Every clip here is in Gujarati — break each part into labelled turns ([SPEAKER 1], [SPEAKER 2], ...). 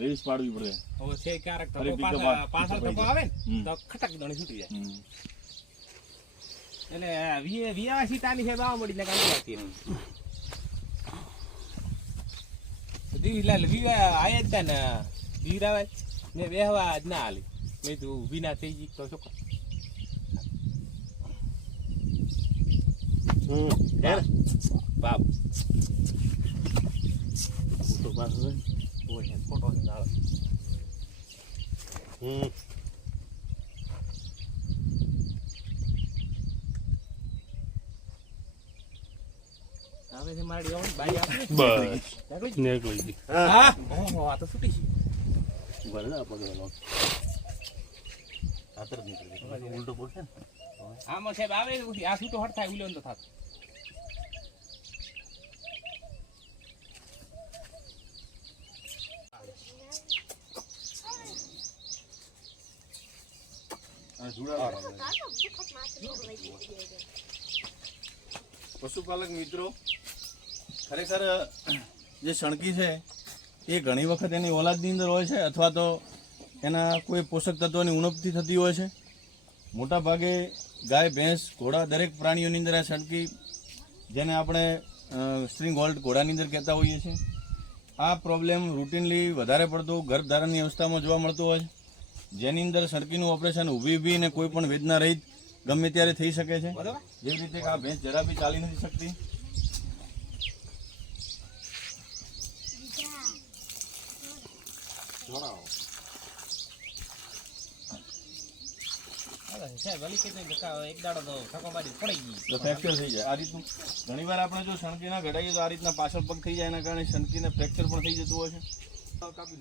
[SPEAKER 1] રેસ પાડવી પડે.
[SPEAKER 2] હવે છે ક્યારેક ધક્કો પાછળ ધક્કો
[SPEAKER 1] આવે
[SPEAKER 2] ને. તો ખટક દણી છૂટી જાય. એટલે વીએ વીઆ સીટાની છે દાવા મળી ને નહીં. દીવીલાલ વીવા આયા જ ને વીરાવે બેહવા જ ના હાલી મેં તું ઊભી ના થઈ ગઈ તો કરું? બાપ
[SPEAKER 1] તો પાછું.
[SPEAKER 2] ઓય છે ફોટો છે હમ. છે મારી બાઈ આપી
[SPEAKER 1] બસ. નીકળી ગઈ.
[SPEAKER 2] હા. ઓહો આ તો છૂટી છે
[SPEAKER 1] બરાબર આતર નીકળી ઉલટો પડશે ને?
[SPEAKER 2] આમાં સાહેબ આવે ને આ છૂટો હટ થાય ઉલ્યો તો થાત.
[SPEAKER 1] પશુપાલક મિત્રો, ખરેખર, જે સણકી છે, એ ઘણી વખત એની ઓલાદની અંદર હોય છે અથવા તો એના કોઈ પોષક તત્વોની ઉણપથી થતી હોય છે. મોટા ભાગે ગાય, ભેંસ, ઘોડા દરેક પ્રાણીઓની અંદર આ સણકી જેને આપણે સ્ટ્રિંગ હોલ્ડ ઘોડાની અંદર કહેતા હોઈએ છીએ. આ પ્રોબ્લેમ રૂટીનલી વધારે પડતો ગર્ભધારણની અવસ્થામાં જોવા મળતો હોય છે. જેની અંદર સડકીનું ઓપરેશન ઊભી ઊભી ને કોઈ પણ વેદના રહી ગમે ત્યારે થઈ શકે છે. જેવી રીતે આ ભેંસ જરા બી ચાલી નથી શકતી. રીતનું ઘણીવાર આપણે જો સણકી ના તો આ રીતના પાછળ પગ થઈ જાય એના કારણે સણકીને ફ્રેક્ચર પણ થઈ જતું હોય છે. કાપી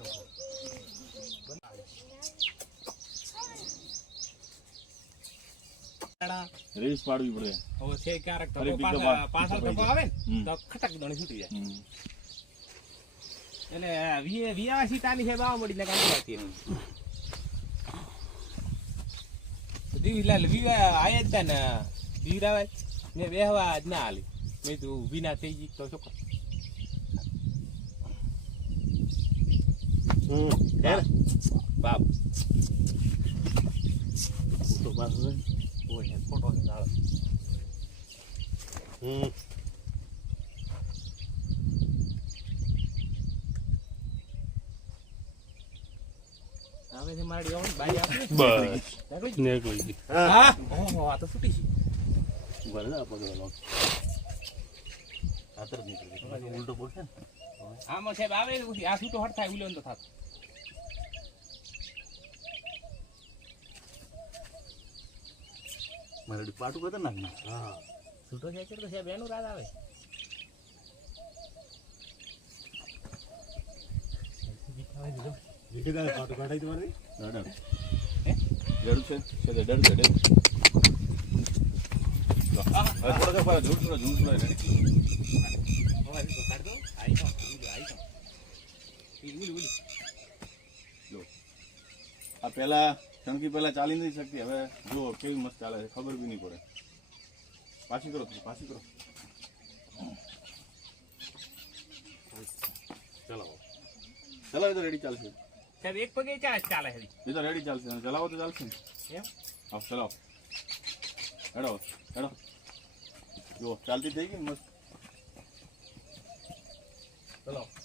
[SPEAKER 1] રેસ પાડવી પડે.
[SPEAKER 2] હવે છે ક્યારેક ધક્કો પાછળ ધક્કો
[SPEAKER 1] આવે
[SPEAKER 2] ને તો ખટક દણી છૂટી જાય. એટલે વીએ વીઆવા સીતાની છે. દાવા મળી ને વાતી નહીં દીવીલાલ વીવા આયા જ ને વીરાવે મેં બેહવા જ ના હાલી મેં તું ઊભી ના થઈ ગઈ તો શું કરું? બાપ.
[SPEAKER 1] તો પાછું
[SPEAKER 2] ઓય હે, ફોટો છે દાડો. છે બાઈ આપી
[SPEAKER 1] બસ.
[SPEAKER 2] નાખો
[SPEAKER 1] નીકળી ગઈ.
[SPEAKER 2] હા. આ તો છૂટી છે.
[SPEAKER 1] નીકળી ઉલટો પડશે
[SPEAKER 2] આમાં સાહેબ આવે આ છૂટો હટ થાય ઉલ્યો તો થાત.
[SPEAKER 1] મારે પાટું કદર નાખ ના હા.
[SPEAKER 2] છૂટો છે એટલે તો સાહેબ એનું રાજ આવે.
[SPEAKER 1] ડર ડર પહેલાં જો ચાલી નથી શકતી હવે જુઓ કેવી મસ્ત ચાલે છે. ખબર બી નહીં પડે. પાછી કરો તમે, પાછી કરો. ચલાવો. ચલાવે તો રેડી ચાલશે.
[SPEAKER 2] સાહેબ એક પગે ચાલે ચાલે છે.
[SPEAKER 1] એ તો રેડી ચાલશે. ચલાવો તો ચાલશે
[SPEAKER 2] એમ?
[SPEAKER 1] હા ચલાવો. હેડો હેડો. જુઓ ચાલતી થઈ ગઈ મસ્ત. ચલાવો.